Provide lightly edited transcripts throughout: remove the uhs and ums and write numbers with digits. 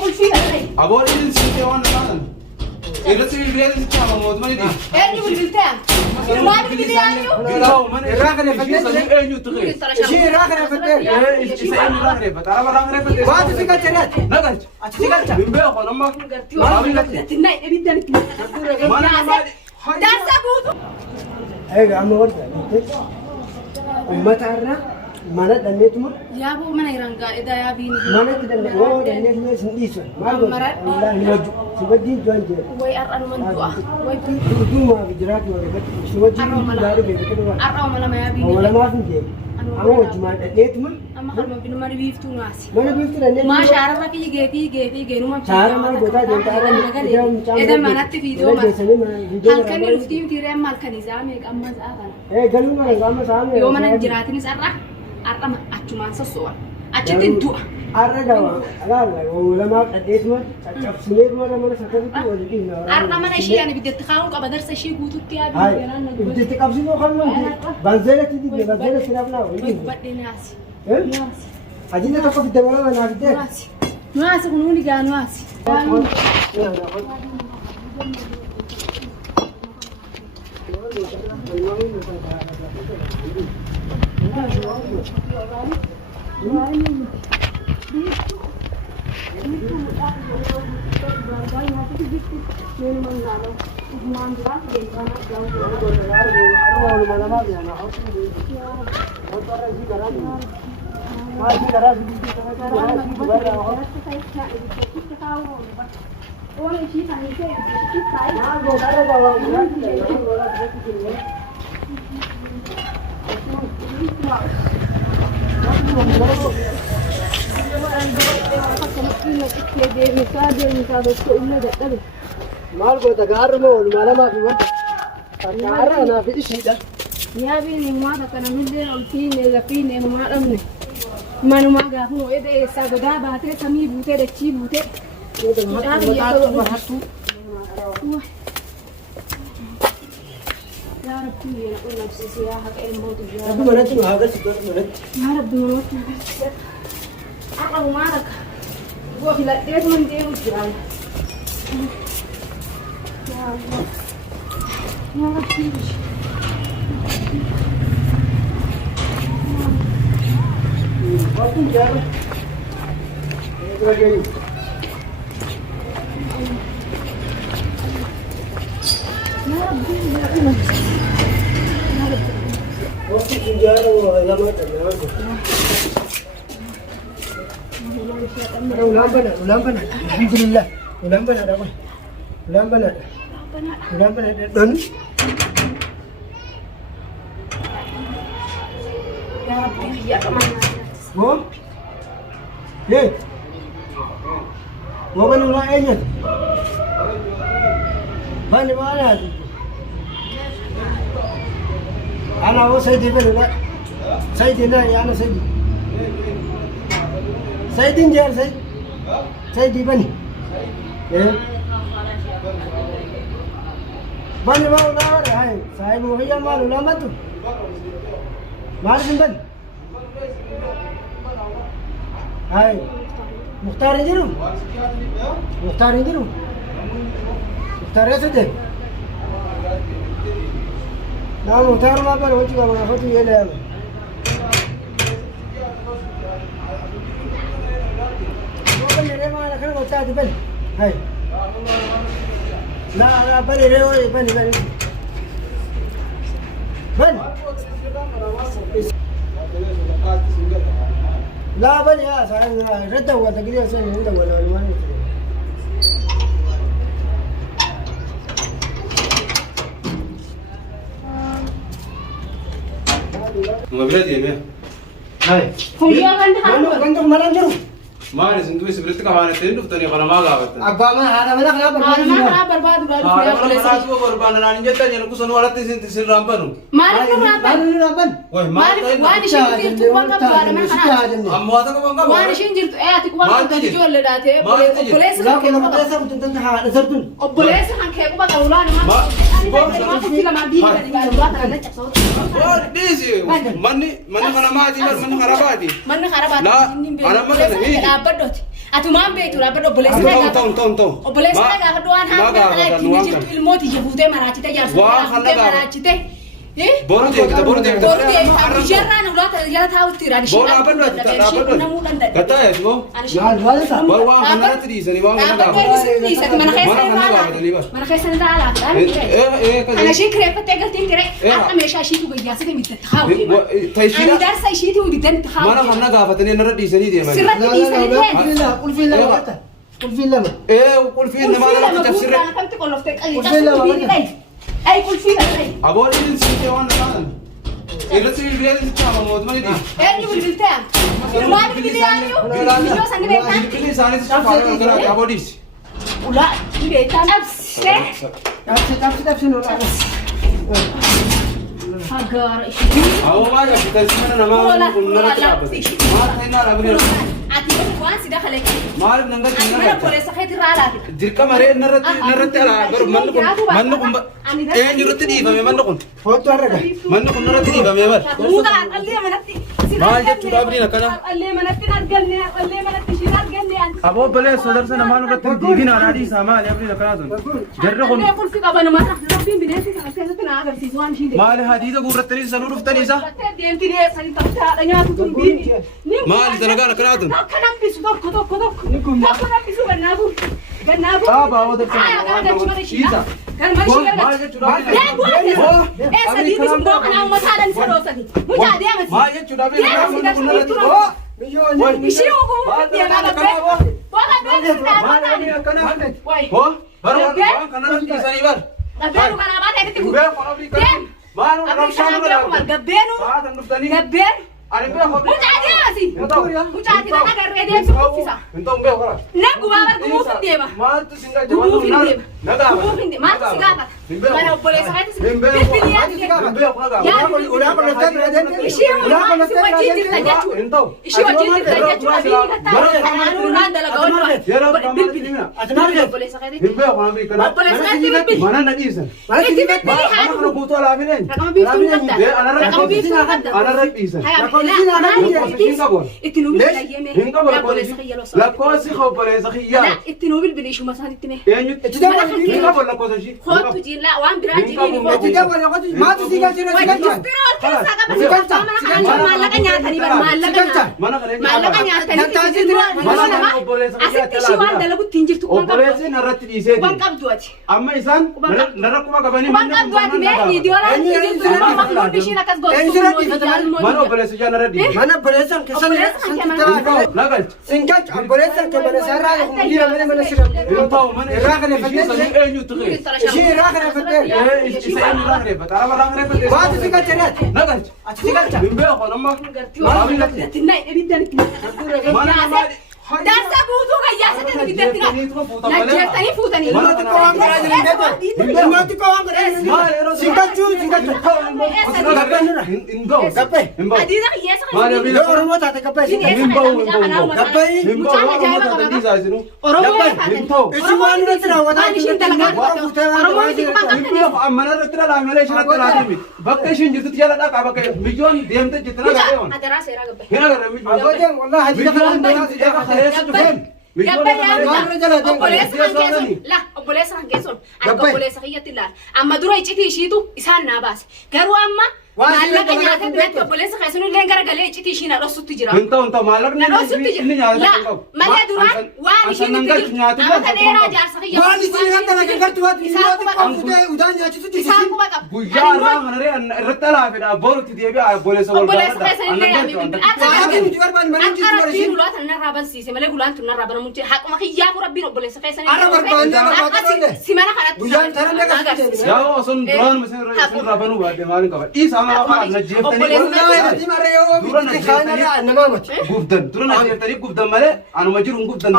يقول فيها أقول إن سنتي وأنا كان إذا تبي البلاد تتعامل موت ما يدري أني والبلتان ما أدري كذي أنيو لا من الراجل يفتح أنيو تغير شيء راجل يفتح إيش أني راجل يفتح أنا راجل يفتح ما تفكر تنات نقلت أتفكر من بيا خلاص ما تناي أبدا ما أنا دارسة بودو أيوة عم ورد أمة عرّا ما ندنيتهم يا أبو من يرانقا إذا يا بيني ما ندني هو دنيتهم سنديسون ما أقول والله نوجو سبدي جوانجي وي أرأنا من دعاء وي دوما بجرات ولا بد سوجي دارو بيكتبوا أرأنا ما يا بيني ولا ما في جيب أنا وجمع دنيتهم أما خلنا بينو ما نبيفتو ناسي ما نبيفتو دنيتهم ما شعرنا في نوم شعر ما بوتا جنتا إذا ما نت في دوما هل كان يفتيم في ريم مال كنيزامي أما زعلنا إيه قالوا ما نظام سامي يوم أنا جراتني سرّة أرّم أتشمان سوّا أتشتين دوا أرجعوا لا ولا ما أديت ما سنيت ما سكرت ولا أرّم أنا شيء أنا بدي أتخاون كابا درس شيء قوتو تيابي هاي بدي تكابسي لو خلنا بنزلت تدي بنزلت سنابنا بدي ناسي إيه أجينا تقف الدوام أنا بدي ناسي كنوني كان ناسي مالكو تقارنوا ولا ما في وقت تقارنا في شيء ده يا بني ما كان من دين الفين إذا فين ما أمني ما نما قافنو إذا ساقدا باتري سمي بوتة دكتي بوتة يا رب يا رب نفسي سياحة كأنه تجاه أبو منات ما هذا سكر منات يا رب منوت أنا مالك هو في لقيت من دين وجرال يا الله يا رب وقتين جانا رجعي وقتين جانا ولا ما تنام ulang bana alhamdulillah ulang bana dah ulang bana don يا ربي يا كمان wo ye wo bana ma enya bani mana ana wo sai dibela sai dina ya ana sai سيدين جار سيدي بني إيه بني ما ولا هاي صاحب وهي ما ولا ما تو ما عارفين بني هاي مختار يجرو مختار يا سيدي لا مختار ما بل هو تجا ما هو تجا لا بل هاي لا بل ريوي بل لا بل يا سلام رد هو تقدير سنة رد ولا ما ما بلادي يا هاي هو كنت ما أنا سنتوي سبرتك هوانا تندو فتني خنا ما قابت أبا ما هذا ولا خلاص ما برباد أنا أسوأ بربان أنا نجتا جنكو سنو ولا تسين رامبانو ما رامبان ما وانا شين جرت وان قبل ما خنا أمواتا كمان قبل وانا شين جرت أتيك وان قبل جول لداته بوليس لا كنا مدرسة كنت تنتهى نزرتون بوليس هنكيبو بقولان ما ديزي مني خنماتي مني خراباتي لا أنا ما كان هيك Atumaan beektu lafa obboleessa obboleessa dhagaa kadhuwaan haa ittiin jirtu ilmooti jabuutee maraachite jaarsummaa maraachite boru deemta bishaarraan ulaata jala taa'utti irraan ishee namuu danda'e gataa moo bar waan kanarratti dhiisanii waan kana mana keessa irraa alaafadhaan ana ishee kireeffattee galtiin kiree akka meeshaa ishiitu gayyaasite middatti haa'u darsa ishiitu middatti haa'u mana kana gaafatanii narra dhiisanii deeman sirratti dhiisanii qulfiin lama qulfiin namaa namatti cabsirre kamti qolloftee qayyee ay qulfiin abooliin siitee waan naqaan irratti bilbileen sichaama mootummaa ni eenyu bilbiltee ulaa bilbileeniyu biyyoo sanni beektaan bilbilli isaanii sichaafaa gara abooliis ulaa beektaan cabsi nolaa Agar ishee awwaa yaabbitan simana namaa narra dhaabbate maal ta'inaa dhaabne ati waan sida kaleeka maal nangatti mana poolisa keetti raalaati dirqa maree narratti alaa bar manni kun eenyu irratti dhiifame manni kun footoo arga manni kun narratti dhiifame bar muuda allee manatti maal jechuudha abdiin akkana allee manatti arganne allee manatti ishiin arganne aboo balee sodarsa namaan irratti diigina anaadii isaa maali abdiin akkana sun jarri kun qulfi qaban mata rabbiin bineensi kana keessatti na agarsiisu waan ishiin maali hadiisa guurrattanii sanuu dhuftanii isa deemtinee sanii taphaadha nyaatu tun biini maali dalagaan akkana tun akka nambisu tokko nambisu gannaafu dhaabaa oo darsa isa maal jechuudha maal jechuudha lakkoofsi obboleessa kiyyaa itti nuu bilbileeshu masaan itti mee eenyu bolla kososhi kootu jiillaa waan biraa jiiliin maatu si galchina maallaqa nyaatanii bara maallaqa nyaatanii asitti ishii waan dalagutti hin jirtu obboleessi narratti dhiisee waan qabdu ati amma isaan narra kuma qabanii waan qabdu ati mee viidiyoodhaan makluun ishiin akkas mana obboleessi ijaa narra dhiise mana obboleessan nagalcha singalch obboleessan ke mana sarraa hundira mana sirra ta'u mana irraa kana fattee eenyu tuqee ishii irraa kana fattee isa eenyu irraa kana fattee araba irraa kana fattee waatu si galchina nagalcha ati si galcha hin beeku amma mana namaa Darsa buutuu gayyaasatti nu biddatti najjeertanii fuutanii Mati ko waan godhaa jiran deebi'e. Mati ko waan godhaa jiran deebi'e. Singalchuu. Gabbee. adiida qiyyeessa Yoo Oromoo taate gabbee. Gabbee. Oromoo Isin waan irratti raawwataa bakka ishiin jirtutti jala dhaqaa bakka biyyoon deemte jirtu na gaa'ee on. Adaraa seeraa gabbee. Hina gara biyyoon. Agoojeen wallaahi hadiisa kanaan obboleessa kan keessoon akka obboleessa kiyyatti ilaala amma dura iccitii ishiitu isaan naa baase garuu amma maallaqa nyaatee biratti obboleessa keessan illee garagalee iccitii ishii na dhossutti jira hin ta'u maallaqni inni nyaata malee duraan waan ishiin itti jirtu amata dheeraa jaarsa kiyya waan isin irratti nagagartu waan udaan nyaachisutti isaan quba qaba guyyaa irraa kanaree irratti alaafedha borutti deebi'a obboleessa obboleessa keessan illee yaamee rabbiin ulaa tan narraa bansiise malee gulaan tun narraa banamu jira haquma kiyyaa rabbiin obboleessa keessan si mana kanatti guyyaan tanan agarsiise yaa osoo duraan isin irraa banuu baadde maaliin qaba dhiisaa maa kana najjeeftanii gubdan dura najjeeftanii gubdan malee anuma jiru gubdan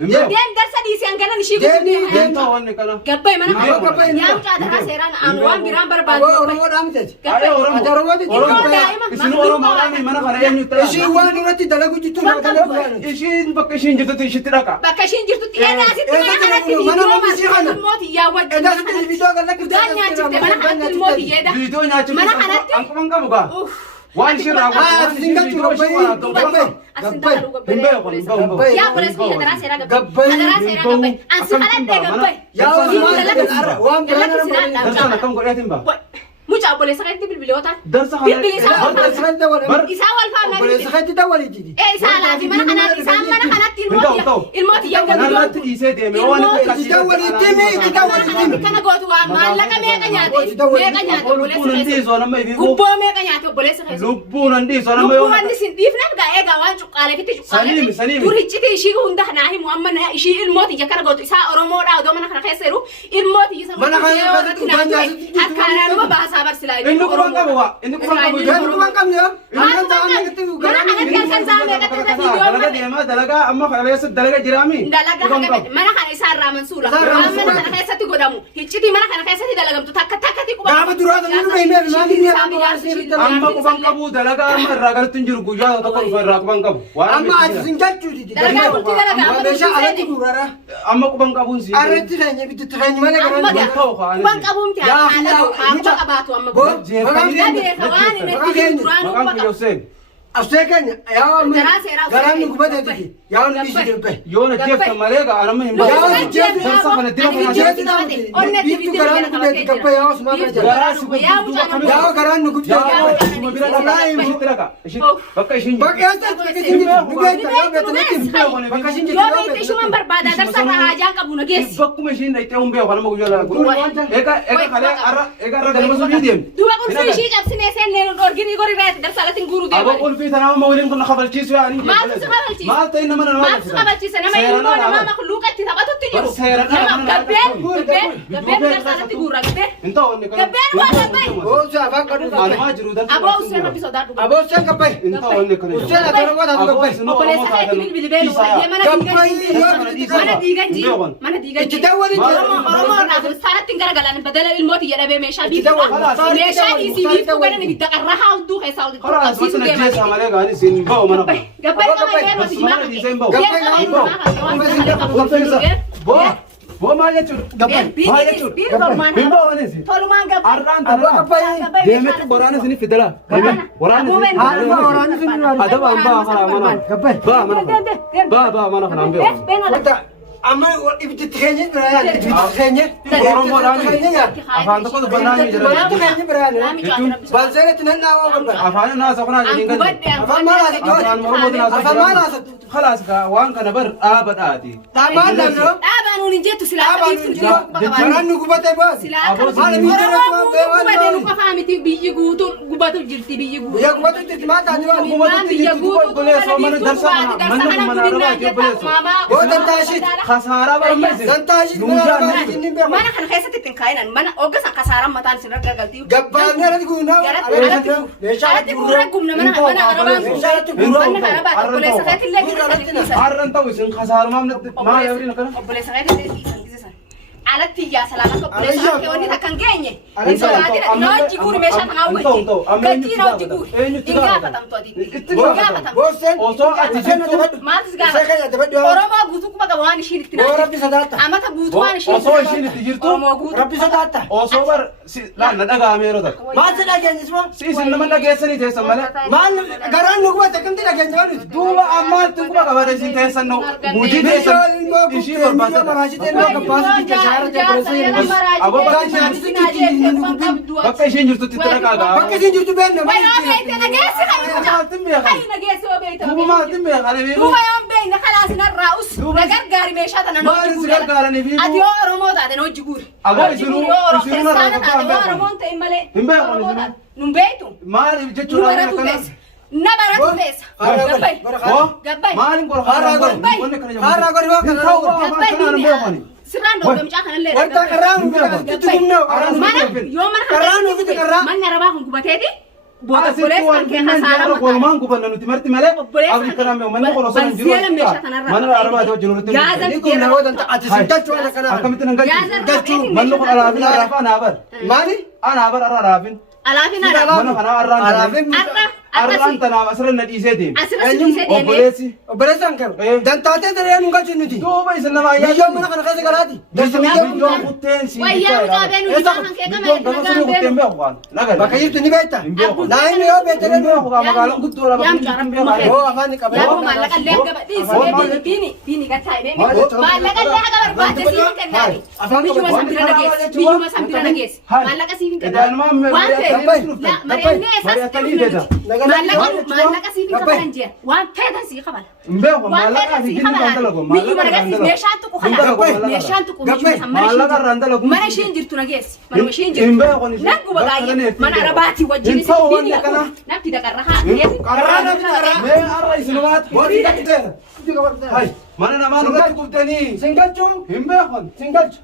Deem darsa dhiisee hangana ishii guutuu Inta wanni kana. Gabbay mana Deem gabbay yaa mucaa daraa seeraan aan waan biraan barbaadu. Aboo Oromoo dhaamteeti. Ay Oromoo. Ati Oromooti. Isin Oromoodhaan mana kana eenyu ta'e? Ishii waan irratti dalagu jirtu Ishiin bakka ishiin jirtutti ishitti dhaqa. Bakka ishiin jirtutti eedaa sitti mana kanatti ilmooti yaa wajjin Edaa sitti viidiyoo gallakki. Gudaan nyaachifte mana kanatti ilmooti yeeda. Viidiyoo nyaachuuf Mana kanatti. Ankuman qabu gaa. Waan isheen raawwatu yaa boleessa kiyya daraa seeraa gabbay. Daraa seeraa gabbay. Ansi kadhattee gabbay. Waan darsan akkam godheetiin baa. Mucaa boleessa kanatti bilbilootaan. Darsa Bilbili isaa wal faana. waan Isaa wal faana. Obboleessa dawwalii jidi. Isaa laafi mana kanatti isaan mana kanatti ilmooti yaa kanarratti dhiisee deeme waan Itti dawwalii kana gootu waa maallaqa meeqa nyaate lubbuun hin dhiisoo nama ifi gubboo meeqa nyaate obboleessa keessa lubbuun hin dhiisoo nama lubbuu wanni sin dhiifneef gaa eegaa waan cuqqaaleefitti Saniimi. dur hicciti ishii hunda naa himu amma ishii ilmooti ija kana gootu isaa oromoodhaa odoo mana kana keessa jiru ilmooti isa Mana kana keessatti udaan nyaasitti akkaanaanuma baasaa barsilaa inni quban qabu waa inni quban qabu waan qabne dalaga deemaa dalagaa amma kaleessa dalaga jiraami mana kana isaa irraa mansuula waan mana kana keessatti godhamu hicciti mana kana keessatti dalagamtu takkatti gaafa duraa kan nu beeymee maaliif amma quban qabu dalagaa amma irraa galatti hin jiru guyyaa tokko dhufa irraa quban qabu amma ati sin jechuuti Dalagaa bultii dalagaa amma meeshaa bultii alatti seeni. gurrara amma quban qabuun si arratti teenye bitti teenye malee amma garan gaa waan qabuumti haala qabaatu amma maqaan kiyya Hussein Absee keenya yaa Garaa seeraa garaan nu Hussein. gubateeti yaa nu dhiisi dirbe yoona jeefta malee gaa anamma hin Yaa bahu si jeefta. darsa kana dira kana jeefta. Biiftu garaan nu gubeeti gabba yaa osuma bira jala yaa garaan nu gubeeti Suma bira dhagaa ishitti dhaqa bakka ishiin bakka yaasa bakka sin jirtu nu beekta yaa beekta netti bakka sin jirtu yaa beekta Ishuman barbaada darsa haajaa qabu nageessi. bakkuma ishiin dhaqxee hun beeku anama guyyaa lagu ega kalee arra ganama sun deem Duba kun ishii cabsinee seennee nu dhorgini gori reeti darsa alatiin guuruu abo deeman. qulfii tanama mawliin kun kabalchiisu yaani Maaltu si kabalchiisa? maal ta'e nama nama Maaltu si kabalchiisa? Nama ilmoo nama makluuqatti taphatutti jiru. Gabbeen darsa alatti guurra gabbeen. inta onni kana Gabbeen waa gabbeen. Oosa afaan qadu anumaa jiru darsa Aboo Hussein rabbi sodaadhu. aboo sen gabbay inta onni kana Hussein atara wata gabbay Obboleessa keetti bilbili beelu baay'ee mana diigan jiru. Mana diigan itti jiru. dawwalii Oromoo irraa kiristaanatti hin garagalan badala ilmooti jedhamee meeshaa biifudha. Meeshaa dhiisii biiftuu godhan ibidda qarraa haa hudduu keessaa خلاص qabsiisuu مثلا deeman. جيسها مالك انا سين باو منا Gabbeen qaba yeroo بس si ما himaa ندي qabe. زين باو Boo بو بو ما يجور ما يجور بين باو انا سين Tolumaan gabbeen. اران تنا ديمت قران سين فدلا قران هذا با با منا با منا با منا خنا بيو amma ibti teenye biraan ibti teenye oromo rani afan to ko banani jara teenye biraan balsere tinan na wa barba afan الناس اخنا جينغن afan mala afan oromo الناس afan mala خلاص وان كان بر ابد ادي tamaan dabro Dhaabaan nuun hin jettu silaa qabiiftu garaan nu gubate boos silaa qabiiftu gubate nu qofaa miti biyyi guutuu gubatu jirti biyyi guutuu. biyya gubatu jirti maa taati waa Maan biyya guutuu boo dantaashit خساره برمز dantaashit mana inni beeku mana kana keessatti ittiin kaa'inan mana hoggasan kasaaraan mataan isin gargaltii. gabbaanni alatti guunaa Alatti gurra gumna mana arabaan mana arabaa obboleessa keetti illee dhiisan. arran ta'u isin خساره ما يورينا كده Obboleessa keetti illee dhiisan. Alatti iyyaa salaala obboleessa kee wanni takka hin geenye. Hojii guuri meeshaa tanaa hubachee. Gajjiina hojii guuri. Hin gaafatamtu adiitti. Hin gaafatamtu. boosen osoo ati jettu Maaltu si gaafata? Oromoo guutuu kuma qaba waan ishiin itti boo naatte. rabbi sodaata Amata guutuu waan ishiin osoo ishiin itti jirtu Oromoo guutuu. rabbi sodaata osoo bar laanna dhagaame yeroo takka maal si dhageenyis moo si isin nama dhageessanii teessan malee maal garaan nu gubate kamti dhageenya waan nuti duuba ammaatti kuma qabate isin teessan no hojii teessan ishii bakka ishiin jirtutti itti dhaqaagaa bakka isin jirtu beekna duubumaatiin beekane beeku maaliin si gargaaranii beeku Agoo isinuu hin beeku maaliif jechuudha maaliin qora haaraa gori haaraa gori waa kana Siraan dhoofee mucaa kanallee wanta karaan nu biratti gumnoo mana yoo mana karaan nu bitti karaan manni arabaa kun gubateeti booda obboleessa kan kee hasaara mataa. Walumaan gubanna nuti marti malee. Obboleessa Abdii kanaan mee manni qorosoo hin jiru. Bansiyaa meeshaa kanarraa. Mana arabaa ta'u jiru nuti. Gaazan Ni kun namoota ati sintachuu ala kana. Akkamitti nan galchu? Gaazan Galchu roobee manni kun alaafin meeshaa arafaa naabar. Maali? Anaabar arra araafin. Alaafin arra. Mana kana arraan Alaafin. arraan tanaaf asirra na dhiisee deeme. Asirratti dhiisee deemee. Obboleessi. Obboleessaan qabu. Dantaatee daree nu galchu nuti. Duuba isa namaa Biyyoon mana kana keessa galaati. Biyyoon kutteen si. Wayyaa mucaa bee nuti waan kee kama Biyyoon gama sirrii kutteen beeku waan. Bakka jirtu ni beekta. beeku. Naayini yoo beekte Hin beeku kaa magaalaan guddoo lafa Yaam hin jaarraa beeku. kuma yoo afaan ni qaba. Yaa maallaqa illee gaba dhiisi diini gataa himee maallaqa illee haga barbaadde siif hin kennaafi. Biyyuma san bira dhageessi. Biyyuma san bira dhageessi. Maallaqa siif hin kennaafi. Waan ta'eef mari'annee eessaas maallaqa siif hin kafalan jee waan ta'eetan sii kabala. Hin beeku Waan maallaqa ta'eetan fi sii gindi kan kabala. dalagu. Biyyuma dhageessi meeshaan tuqu kana. Meeshaan tuqu biyyuma san Maallaqa irraan dalagu. mana isheen jirtu dhageessi. Manuma isheen jirtu. Hin beeku ni. Nan guba gaayee mana arabaatii wajjin Hin ta'u wanni kana. namti dagarra haa. Qarraa namni qarraa. Mee arra isinumaati. Mootii dhaqqiteera. Hai mana namaa nurratti kuftanii. Singalchuu. Hin beekun. Singalchu.